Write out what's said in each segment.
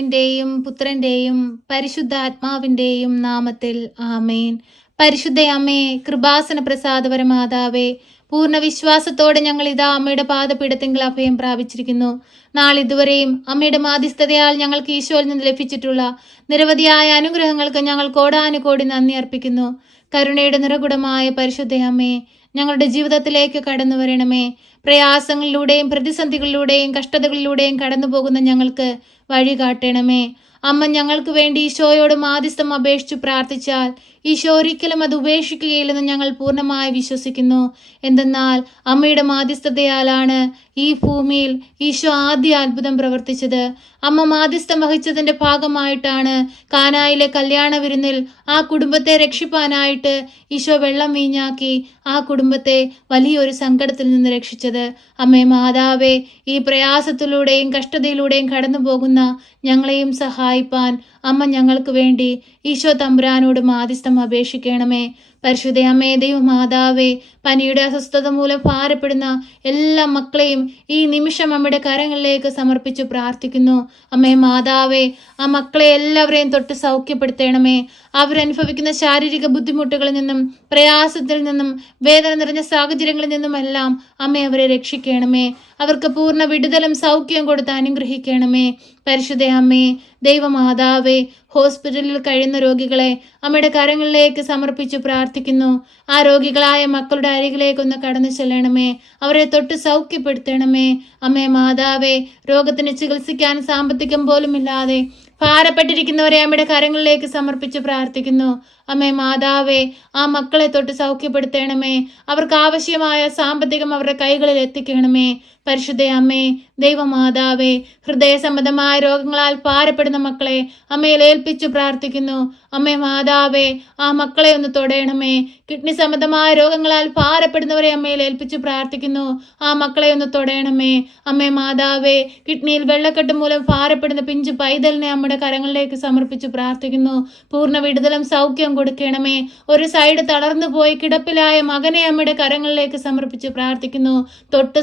പിതാവിന്റെയും പുത്രന്റെയും പരിശുദ്ധാത്മാവിന്റെയും നാമത്തിൽ ആമേൻ. പരിശുദ്ധ അമ്മേ കൃപാസന പ്രസാദപരമാതാവേ പൂർണ വിശ്വാസത്തോടെ ഞങ്ങൾ ഇതാ അമ്മയുടെ പാദപീഠത്തിങ്കിൽ അഭയം പ്രാപിച്ചിരിക്കുന്നു. നാളിതുവരെയും അമ്മയുടെ മാധ്യസ്ഥതയാൽ ഞങ്ങൾക്ക് ഈശോയിൽ നിന്ന് ലഭിച്ചിട്ടുള്ള നിരവധിയായ അനുഗ്രഹങ്ങൾക്ക് ഞങ്ങൾ കോടാനുകോടി നന്ദി അർപ്പിക്കുന്നു. കരുണയുടെ നിറകുടമായ പരിശുദ്ധ അമ്മേ ഞങ്ങളുടെ ജീവിതത്തിലേക്ക് കടന്നു വരണമേ. പ്രയാസങ്ങളിലൂടെയും പ്രതിസന്ധികളിലൂടെയും കഷ്ടതകളിലൂടെയും കടന്നു പോകുന്ന ഞങ്ങൾക്ക് വഴി കാട്ടണമേ അമ്മ ഞങ്ങൾക്ക് വേണ്ടി ഈശോയോട് മാധ്യസ്ഥം അപേക്ഷിച്ചു പ്രാർത്ഥിച്ചാൽ ഈശോ ഒരിക്കലും അത് ഉപേക്ഷിക്കുകയില്ലെന്ന് ഞങ്ങൾ പൂർണമായി വിശ്വസിക്കുന്നു. എന്തെന്നാൽ അമ്മയുടെ മാധ്യസ്ഥതയാലാണ് ഈ ഭൂമിയിൽ ഈശോ ആദ്യ അത്ഭുതം പ്രവർത്തിച്ചത്. അമ്മ മാധ്യസ്ഥം വഹിച്ചതിന്റെ ഭാഗമായിട്ടാണ് കാനായിലെ കല്യാണ വിരുന്നിൽ ആ കുടുംബത്തെ രക്ഷിപ്പാനായിട്ട് ഈശോ വെള്ളം വീഞ്ഞാക്കി ആ കുടുംബത്തെ വലിയൊരു സങ്കടത്തിൽ നിന്ന് രക്ഷിച്ചത്. അമ്മേ മാതാവേ ഈ പ്രയാസത്തിലൂടെയും കഷ്ടതയിലൂടെയും കടന്നു പോകുന്ന ഞങ്ങളെയും സഹായിപ്പാൻ അമ്മ ഞങ്ങൾക്ക് വേണ്ടി ഈശോ തമ്പുരാനോട് മാധ്യസ്ഥം അപേക്ഷിക്കണമേ. പരിശുദ്ധ അമ്മേ ദൈവമാതാവേ പനിയുടെ അസ്വസ്ഥത മൂലം ഭാരപ്പെടുന്ന എല്ലാ മക്കളെയും ഈ നിമിഷം അമ്മയുടെ കരങ്ങളിലേക്ക് സമർപ്പിച്ചു പ്രാർത്ഥിക്കുന്നു. അമ്മേ മാതാവേ ആ മക്കളെ എല്ലാവരെയും തൊട്ട് സൗഖ്യപ്പെടുത്തണമേ. അവരനുഭവിക്കുന്ന ശാരീരിക ബുദ്ധിമുട്ടുകളിൽ നിന്നും പ്രയാസത്തിൽ നിന്നും വേദന നിറഞ്ഞ സാഹചര്യങ്ങളിൽ നിന്നുമെല്ലാം അമ്മ അവരെ രക്ഷിക്കണമേ. അവർക്ക് പൂർണ വിടുതലും സൗഖ്യവും കൊടുത്ത് അനുഗ്രഹിക്കണമേ. പരിശുദ്ധ അമ്മേ ദൈവമാതാവേ ഹോസ്പിറ്റലിൽ കഴിയുന്ന രോഗികളെ അമ്മയുടെ കരങ്ങളിലേക്ക് സമർപ്പിച്ചു പ്രാർത്ഥിക്കുന്നു. ആ രോഗികളായ മക്കളുടെ അരികിലേക്കൊന്ന് കടന്നു ചെല്ലണമേ. അവരെ തൊട്ട് സൗഖ്യപ്പെടുത്തണമേ. അമ്മേ മാതാവേ രോഗത്തിന് ചികിത്സിക്കാൻ സാമ്പത്തികം പോലും ഇല്ലാതെ ഭാരപ്പെട്ടിരിക്കുന്നവരെ അമ്മയുടെ കരങ്ങളിലേക്ക് സമർപ്പിച്ച് പ്രാർത്ഥിക്കുന്നു. അമ്മേ മാതാവേ ആ മക്കളെ തൊട്ട് സൗഖ്യപ്പെടുത്തണമേ. അവർക്ക് ആവശ്യമായ സാമ്പത്തികം അവരുടെ കൈകളിൽ എത്തിക്കണമേ. പരിശുദ്ധ അമ്മേ ദൈവമാതാവേ ഹൃദയ സംബന്ധമായ രോഗങ്ങളാൽ പാരപ്പെടുന്ന മക്കളെ അമ്മയിൽ ഏൽപ്പിച്ചു പ്രാർത്ഥിക്കുന്നു. അമ്മേ മാതാവേ ആ മക്കളെ ഒന്ന് തൊടയണമേ കിഡ്നി സംബന്ധമായ രോഗങ്ങളാൽ ഭാരപ്പെടുന്നവരെ അമ്മയിൽ ഏൽപ്പിച്ചു പ്രാർത്ഥിക്കുന്നു. ആ മക്കളെ ഒന്ന് തൊടയണമേ അമ്മേ മാതാവേ കിഡ്നിയിൽ വെള്ളക്കെട്ട് മൂലം ഭാരപ്പെടുന്ന പിഞ്ചു പൈതലിനെ അമ്മയുടെ കരങ്ങളിലേക്ക് സമർപ്പിച്ചു പ്രാർത്ഥിക്കുന്നു. പൂർണ വിടുതലും സൗഖ്യം കൊടുക്കണമേ. ഒരു സൈഡ് തളർന്നു പോയി കിടപ്പിലായ മകനെ അമ്മയുടെ കരങ്ങളിലേക്ക് സമർപ്പിച്ചു പ്രാർത്ഥിക്കുന്നു. തൊട്ട്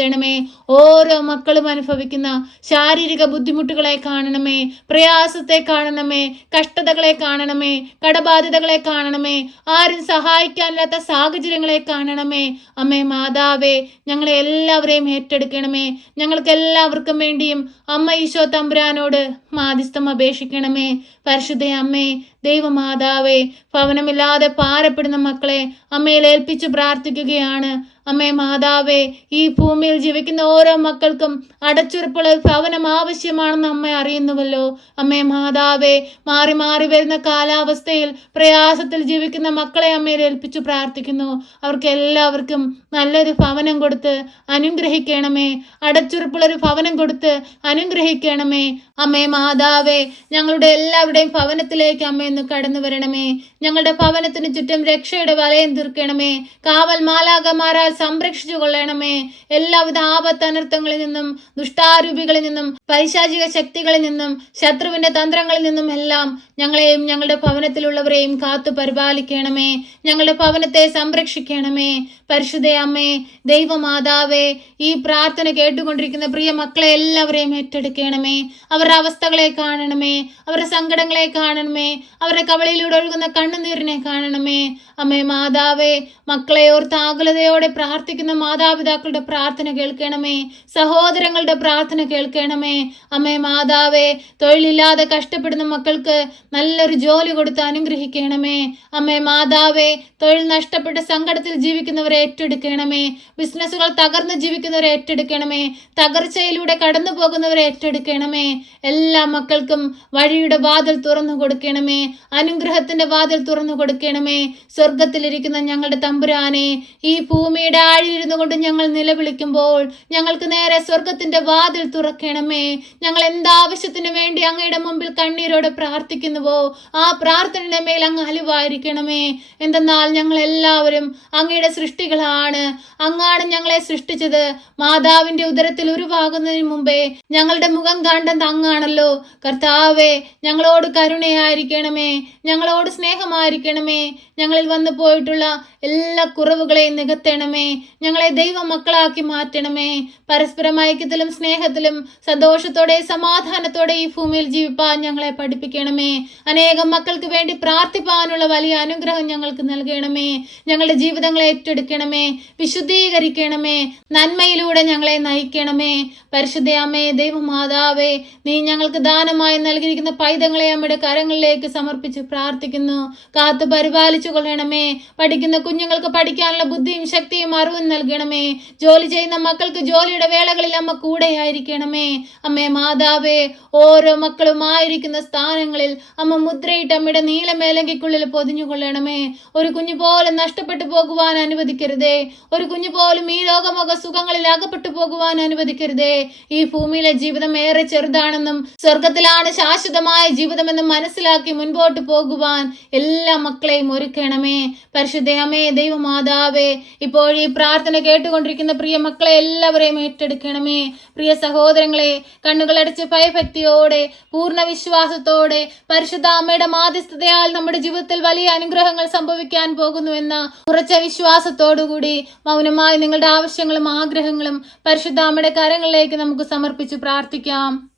സൗഖ്യപ്പെടുത്തണമേ ഓരോ മക്കളും അനുഭവിക്കുന്ന ശാരീരിക ബുദ്ധിമുട്ടുകളെ കാണണമേ. പ്രയാസത്തെ കാണണമേ. കഷ്ടതകളെ കാണണമേ. കടബാധ്യതകളെ കാണണമേ. ആരും സഹായിക്കാനില്ലാത്ത സാഹചര്യങ്ങളെ കാണണമേ. അമ്മേ മാതാവേ ഞങ്ങളെ എല്ലാവരെയും ഏറ്റെടുക്കണമേ. ഞങ്ങൾക്ക് എല്ലാവർക്കും വേണ്ടിയും അമ്മ ഈശോ തമ്പുരാനോട് മാധ്യസ്ഥം അപേക്ഷിക്കണമേ. പരിശുദ്ധ അമ്മേ ദൈവമാതാവേ ഭവനമില്ലാതെ പാരപ്പെടുന്ന മക്കളെ അമ്മയിൽ ഏൽപ്പിച്ചു പ്രാർത്ഥിക്കുകയാണ്. അമ്മേ മാതാവേ ഈ ഭൂമിയിൽ ജീവിക്കുന്ന ഓരോ മക്കൾക്കും അടച്ചുറപ്പുള്ള ഒരു ഭവനം ആവശ്യമാണെന്ന് അമ്മ അറിയുന്നുവല്ലോ. അമ്മേ മാതാവേ മാറി മാറി വരുന്ന കാലാവസ്ഥയിൽ പ്രയാസത്തിൽ ജീവിക്കുന്ന മക്കളെ അമ്മയിൽ ഏൽപ്പിച്ചു പ്രാർത്ഥിക്കുന്നു. അവർക്ക് എല്ലാവർക്കും നല്ലൊരു ഭവനം കൊടുത്ത് അനുഗ്രഹിക്കണമേ. അടച്ചുറപ്പുള്ള ഒരു ഭവനം കൊടുത്ത് അനുഗ്രഹിക്കണമേ. അമ്മേ മാതാവേ ഞങ്ങളുടെ എല്ലാവരുടെയും ഭവനത്തിലേക്ക് അമ്മ ഒന്ന് കടന്നു വരണമേ. ഞങ്ങളുടെ ഭവനത്തിന് ചുറ്റും രക്ഷയുടെ വലയം തീർക്കണമേ. കാവൽ മാലാകമാരാൽ സംരക്ഷിച്ചു കൊള്ളണമേ. എല്ലാവിധ ആപത്തനർത്ഥങ്ങളിൽ നിന്നും ദുഷ്ടാരൂപികളിൽ നിന്നും പൈശാചിക ശക്തികളിൽ നിന്നും ശത്രുവിന്റെ തന്ത്രങ്ങളിൽ നിന്നും എല്ലാം ഞങ്ങളെയും ഞങ്ങളുടെ ഭവനത്തിലുള്ളവരെയും കാത്തു പരിപാലിക്കണമേ. ഞങ്ങളുടെ ഭവനത്തെ സംരക്ഷിക്കണമേ. പരിശുദ്ധ അമ്മേ ദൈവമാതാവേ ഈ പ്രാർത്ഥന കേട്ടുകൊണ്ടിരിക്കുന്ന പ്രിയ മക്കളെ എല്ലാവരെയും ഏറ്റെടുക്കണമേ. അവരുടെ അവസ്ഥകളെ കാണണമേ. അവരുടെ സങ്കടങ്ങളെ കാണണമേ. അവരുടെ കവളിലൂടെ ഒഴുകുന്ന കണ്ണുനീരിനെ കാണണമേ. അമ്മേ മാതാവേ മക്കളെ ഓർത്ത് ആകുലതയോടെ പ്രാർത്ഥിക്കുന്ന മാതാപിതാക്കളുടെ പ്രാർത്ഥന കേൾക്കണമേ. സഹോദരങ്ങളുടെ പ്രാർത്ഥന കേൾക്കണമേ. അമ്മേ മാതാവേ തൊഴിലില്ലാതെ കഷ്ടപ്പെടുന്ന മക്കൾക്ക് നല്ലൊരു ജോലി കൊടുത്ത് അനുഗ്രഹിക്കണമേ. അമ്മേ മാതാവേ തൊഴിൽ നഷ്ടപ്പെട്ട സങ്കടത്തിൽ ജീവിക്കുന്നവരെ ഏറ്റെടുക്കണമേ. ബിസിനസ്സുകൾ തകർന്ന് ജീവിക്കുന്നവരെ ഏറ്റെടുക്കണമേ. തകർച്ചയിലൂടെ കടന്നു പോകുന്നവരെ ഏറ്റെടുക്കണമേ. എല്ലാ മക്കൾക്കും വഴിയുടെ വാതിൽ തുറന്നു കൊടുക്കണമേ. അനുഗ്രഹത്തിന്റെ വാതിൽ തുറന്നു കൊടുക്കണമേ. സ്വർഗത്തിലിരിക്കുന്ന ഞങ്ങളുടെ തമ്പുരാനെ ഈ ഭൂമിയുടെ ആഴിയിരുന്നു കൊണ്ട് ഞങ്ങൾ നിലവിളിക്കുമ്പോൾ ഞങ്ങൾക്ക് നേരെ സ്വർഗത്തിന്റെ വാതിൽ തുറക്കണമേ. ഞങ്ങൾ എന്താവശ്യത്തിന് വേണ്ടി അങ്ങയുടെ മുമ്പിൽ കണ്ണീരോടെ പ്രാർത്ഥിക്കുന്നുവോ? ആ പ്രാർത്ഥനയുടെ മേൽ അങ്ങ് അലിവായിരിക്കണമേ. എന്തെന്നാൽ ഞങ്ങൾ എല്ലാവരും അങ്ങയുടെ സൃഷ്ടികളാണ്. അങ്ങാണ് ഞങ്ങളെ സൃഷ്ടിച്ചത്. മാതാവിന്റെ ഉദരത്തിൽ ഉരുവാകുന്നതിന് മുമ്പേ ഞങ്ങളുടെ മുഖം കണ്ടെന്ന് അങ്ങാണല്ലോ. കർത്താവേ ഞങ്ങളോട് കരുണയായിരിക്കണമേ. ഞങ്ങളോട് സ്നേഹമായിരിക്കണമേ. ഞങ്ങളിൽ വന്നു പോയിട്ടുള്ള എല്ലാ കുറവുകളെയും നികത്തണമേ. നൽകണമേ ഞങ്ങളെ ദൈവ മക്കളാക്കി മാറ്റണമേ. പരസ്പരം ഐക്യത്തിലും സ്നേഹത്തിലും സന്തോഷത്തോടെ സമാധാനത്തോടെ ഈ ഭൂമിയിൽ ജീവിപ്പാൻ ഞങ്ങളെ പഠിപ്പിക്കണമേ. അനേകം മക്കൾക്ക് വേണ്ടി പ്രാർത്ഥിപ്പാനുള്ള വലിയ അനുഗ്രഹം ഞങ്ങൾക്ക് നൽകണമേ. ഞങ്ങളുടെ ജീവിതങ്ങളെ ഏറ്റെടുക്കണമേ. വിശുദ്ധീകരിക്കണമേ. നന്മയിലൂടെ ഞങ്ങളെ നയിക്കണമേ. പരിശുദ്ധയാമേ ദൈവമാതാവേ നീ ഞങ്ങൾക്ക് ദാനമായി നൽകിയിരിക്കുന്ന പൈതങ്ങളെ അമ്മയുടെ കരങ്ങളിലേക്ക് സമർപ്പിച്ച് പ്രാർത്ഥിക്കുന്നു. കാത്തു പരിപാലിച്ചു കൊള്ളണമേ പഠിക്കുന്ന കുഞ്ഞുങ്ങൾക്ക് പഠിക്കാനുള്ള ബുദ്ധിയും ശക്തിയും അറിവും നൽകണമേ. ജോലി ചെയ്യുന്ന മക്കൾക്ക് ജോലിയുടെ വേളകളിൽ അമ്മ കൂടെയായിരിക്കണമേ. അമ്മേ മാതാവേ ഓരോ മക്കളും ആയിരിക്കുന്ന സ്ഥാനങ്ങളിൽ അമ്മ മുദ്രയിട്ട് അമ്മയുടെ നീലമേലങ്കിക്കുള്ളിൽ പൊതിഞ്ഞുകൊള്ളണമേ. ഒരു കുഞ്ഞു പോലും നഷ്ടപ്പെട്ടു പോകുവാൻ അനുവദിക്കരുതേ. ഒരു കുഞ്ഞു പോലും ഈ ലോകമൊക്കെ സുഖങ്ങളിൽ അകപ്പെട്ടു പോകുവാൻ അനുവദിക്കരുതേ. ഈ ഭൂമിയിലെ ജീവിതം ഏറെ ചെറുതാണെന്നും സ്വർഗത്തിലാണ് ശാശ്വതമായ ജീവിതമെന്നും മനസ്സിലാക്കി മുൻപോട്ട് പോകുവാൻ എല്ലാ മക്കളെയും ഒരുക്കണമേ. പരിശുദ്ധയമേ ദൈവമാതാവേ ഇപ്പോൾ പ്രാർത്ഥന കേട്ടുകൊണ്ടിരിക്കുന്ന പ്രിയ മക്കളെ എല്ലാവരെയും ഏറ്റെടുക്കണമേ. പ്രിയ സഹോദരങ്ങളെ കണ്ണുകളടച്ച് ഭയഭക്തിയോടെ പൂർണ വിശ്വാസത്തോടെ പരിശുദ്ധ അമ്മയുടെ മാധ്യസ്ഥതയാൽ നമ്മുടെ ജീവിതത്തിൽ വലിയ അനുഗ്രഹങ്ങൾ സംഭവിക്കാൻ പോകുന്നു എന്ന ഉറച്ച വിശ്വാസത്തോടുകൂടി മൗനമായി നിങ്ങളുടെ ആവശ്യങ്ങളും ആഗ്രഹങ്ങളും പരിശുദ്ധ അമ്മയുടെ കരങ്ങളിലേക്ക് നമുക്ക് സമർപ്പിച്ച് പ്രാർത്ഥിക്കാം.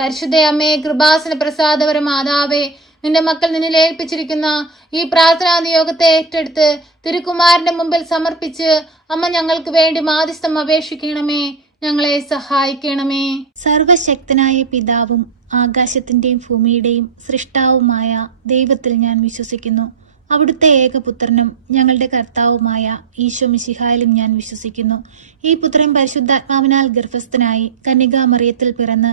പരിശുദ്ധ അമ്മയെ കൃപാസന പ്രസാദപര മാതാവേ നിന്റെ മക്കൾ നിന്നെ ഏൽപ്പിച്ചിരിക്കുന്ന ഈ പ്രാർത്ഥനാ നിയോഗത്തെ ഏറ്റെടുത്ത് തിരുക്കുമാരന്റെ മുമ്പിൽ സമർപ്പിച്ച് അമ്മ ഞങ്ങൾക്ക് വേണ്ടി മാധ്യസ്ഥം അപേക്ഷിക്കണമേ ഞങ്ങളെ സഹായിക്കണമേ. സർവശക്തനായ പിതാവും ആകാശത്തിന്റെയും ഭൂമിയുടെയും സൃഷ്ടാവുമായ ദൈവത്തിൽ ഞാൻ വിശ്വസിക്കുന്നു. അവിടുത്തെ ഏകപുത്രനും ഞങ്ങളുടെ കർത്താവുമായ ഈശോ മിശിഹായിലും ഞാൻ വിശ്വസിക്കുന്നു. ഈ പുത്രൻ പരിശുദ്ധാത്മാവിനാൽ ഗർഭസ്ഥനായി കന്യകാമറിയത്തിൽ പിറന്ന്